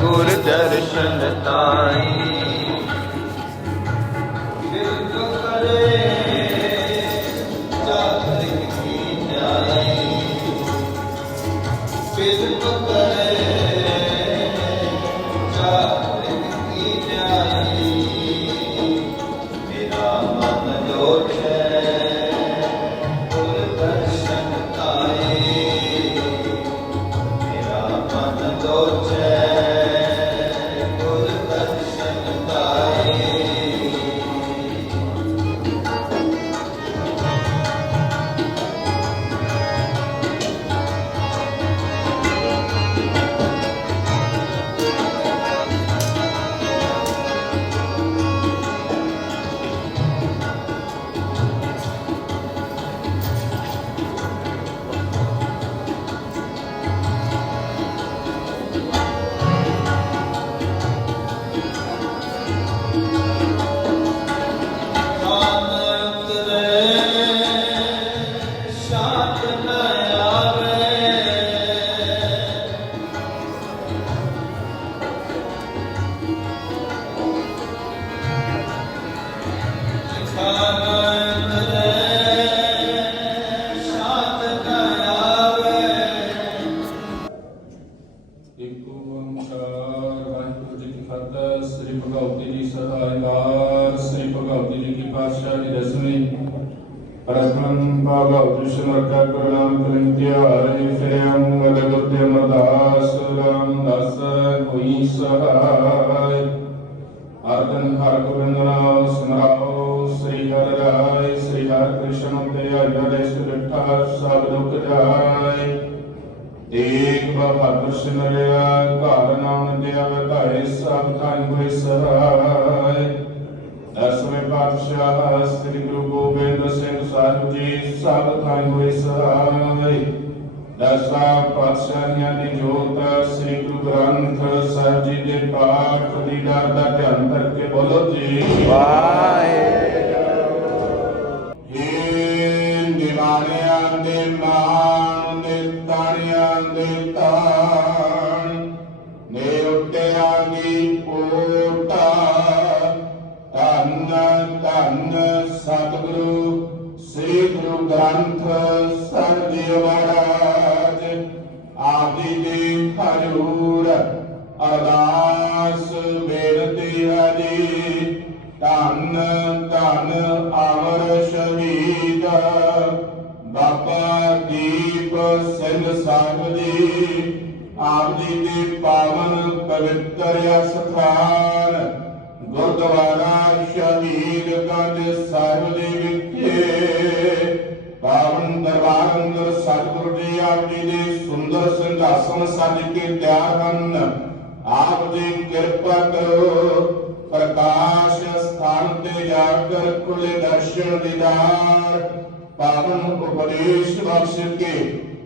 ਗੁਰ ਦਰਸ਼ਨ ਤਾਈ। ਮੇਰਾ ਭਗਵਤ ਸ਼ਮਰ ਕਾ ਪ੍ਰਣਾਮ ਕਰਨ ਧਿਆਰੇ ਫਿਰਿਆਮ ਅਲਗ ਤੇ ਅਮਰਦਾਸ, ਰਾਮਦਾਸ ਹੋਈ ਸਹਾਇ ਅਰਜਨ ਹਰ ਗੋਬਿੰਦ ਨਾਮ ਸਿਮਰਾਓ ਸ੍ਰੀ ਹਰਿ ਰਾਇ ਸ੍ਰੀ ਹਰਿ ਕ੍ਰਿਸ਼ਨ ਤੇ ਅਜਰੇ ਸੁਰਠਾ ਸਭ ਦੁਖ ਜਾਏ। ਏਕ ਬਹਾਦਰ ਸਿਮਰਿਆ ਘਰ ਨਾਮ ਦਿਆ ਵਧਾਏ, ਸਭ ਥਾਈ ਹੋਏ ਸਹਾਇ ਦਸਵੇਂ ਪਾਤਸ਼ਾਹ ਸ੍ਰੀ ਗੁਰੂ ਗੋਬਿੰਦ ਸਿੰਘ ਜੀ ਸਭ ਥਾਈ ਹੋਏ ਸਹਾਇ ਦਸਾਂ ਪਾਤਸ਼ਾਹੀਆਂ ਦੀ ਜੋਤ ਸ੍ਰੀ ਗੁਰੂ ਗ੍ਰੰਥ ਸਾਹਿਬ ਜੀ ਦੇ ਪਾਠ ਦੀ ਦਰ ਦਾ ਧਿਆਨ ਕਰਕੇ ਬੋਲੋ ਜੀ। ਹੇ ਨਿਵਾਰਿਆਂ ਦੇ ਮਾਣ ਦੇ ਤਾਰਿਆਂ ਦੇ ਤਾਣ ਗ੍ਰੰਥ ਸਾਹਿਬ ਮਹਾਰਾਜ ਆਦਿ ਦੇ ਹਜੂਰ ਅਰਦਾਸ ਬੇਨਤੀ ਹੈ ਧੰਨ ਧੰਨ ਅਮਰ ਸ਼ਹੀਦ ਬਾਬਾ ਦੀਪ ਸਿੰਘ ਸਾਹਿਬ ਜੀ ਆਪ ਜੀ ਦੇ ਪਾਵਨ ਪਵਿੱਤਰ ਅਸਥਾਨ ਗੁਰਦੁਆਰਾ ਸ਼ਹੀਦ ਆਪ ਜੀ ਦੇ ਸੁੰਦਰ ਸਿੰਘਾਸਨ ਸੱਜ ਕੇ ਤਿਆਰ ਹਨ। ਆਪ ਦੀ ਕਿਰਪਾ ਕਰੋ, ਪ੍ਰਕਾਸ਼ ਸਥਾਨ ਤੇ ਜਾ ਕਰ ਖੁੱਲੇ ਦਰਸ਼ਨ ਦੀਦਾਰ। ਪਾਵਨ ਉਪਦੇਸ਼ ਬਖਸ਼ ਕੇ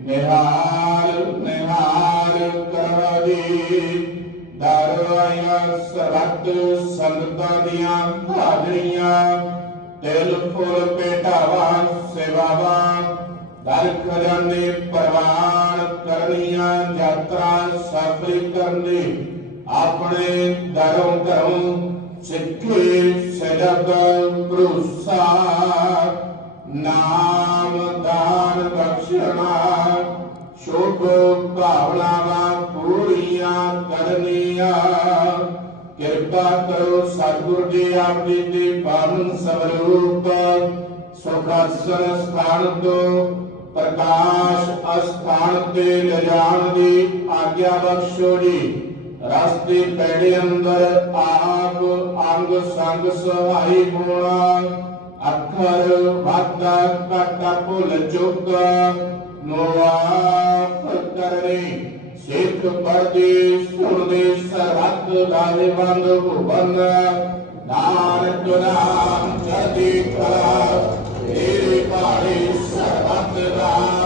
ਨਿਹਾਲ ਨਿਹਾਲ ਕਰਵਾ ਦੀ ਦਰਵਾਇਆ ਸਰਬੱਤ ਸੰਗਤਾਂ ਦੀਆਂ ਹਾਜ਼ਰੀਆਂ ਦਿਲ ਫੁੱਲ ਪੇਟਾਵਾ ਸੇਵਾਵਾਂ ਦਰ ਖਜ਼ਾਨੇ ਪ੍ਰਵਾਨ ਕਰਨੀਆਂ ਯਾਤਰਾ ਸਫਲ ਕਰਨੀ ਆਪਣੇ ਦਰੋਂ ਘਰੋਂ ਸਿੱਖੇ ਸਜਦ ਭਰੋਸਾ ਨਾਮ ਦਾਨ ਬਖਸ਼ਣਾ ਸ਼ੁਭ ਭਾਵਨਾਵਾਂ ਪੂਰੀਆਂ ਕਰਨੀਆਂ ਕਿਰਪਾ ਕਰੋ ਸਤਿਗੁਰ ਜੀ ਆਪ ਜੀ ਪਾਵਨ ਸਵਰੂਪ ਸੁਖਾਸਨ ਸਥਾਨ ਤੋਂ ਪ੍ਰਕਾਸ਼ ਅਸਥਾਨ ਤੇ ਲਿਜਾਣ ਦੀ ਆਗਿਆ ਬਖਸ਼ੋ ਜੀ। ਰਸਤੇ ਪੈੜੇ ਅੰਦਰ ਆਪ ਅੰਗ ਸੰਗ ਸਹਾਈ ਹੋਣਾ। ਅੱਖਰ ਵਾਦਾ ਕਾਟਾ ਭੁੱਲ ਚੁੱਕ। ਨਵਾਫ ਕਰਨੀ। ਸਿੱਖ ਪਰਦੇ ਸੁਣਦੇ ਸਰਬੱਤ ਦਾਵੇ ਬੰਦ ਭੁਵਨ ਨਾਨਕ ਨਾਮ ਚੜ੍ਹਦੀ ਕਲਾ। ਤੇਰੇ ਭਾਣੇ ਸਰਬੱਤ ਦਾ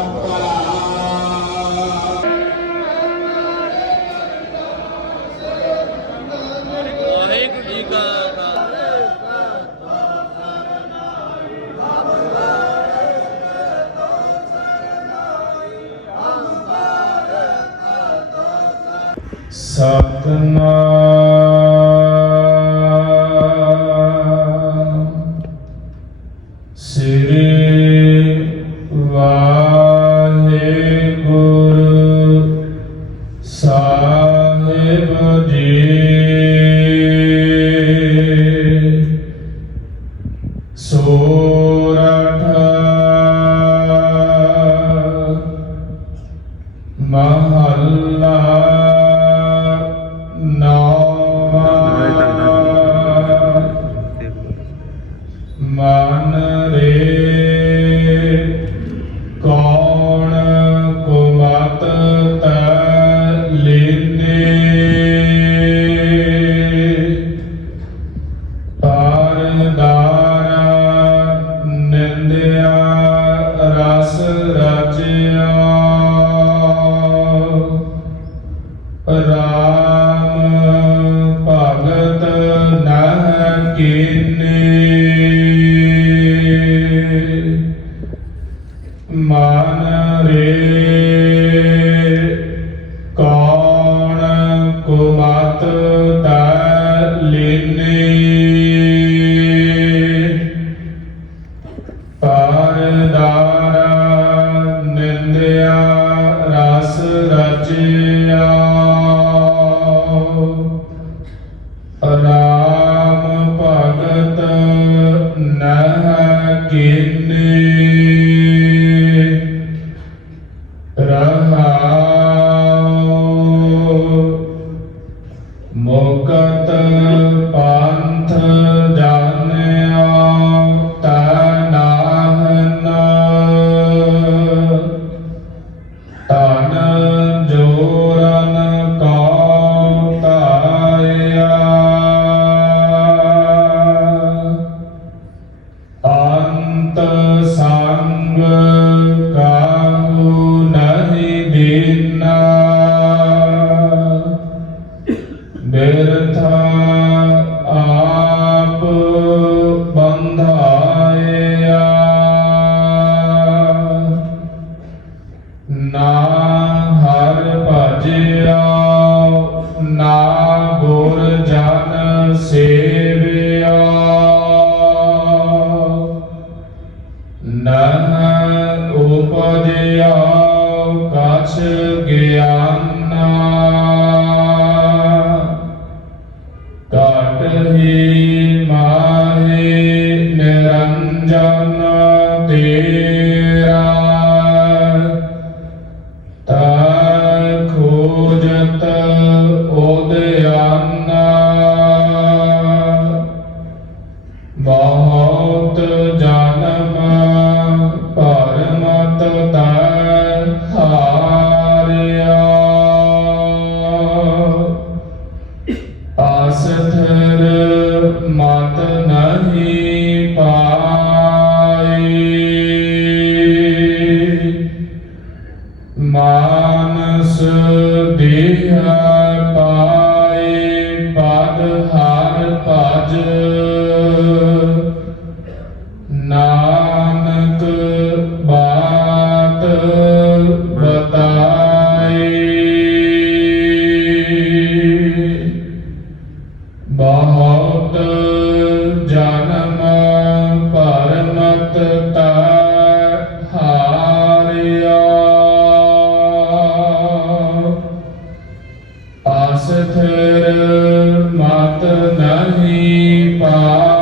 ਸੋਰਠ ਦਾ Yeah. Bye.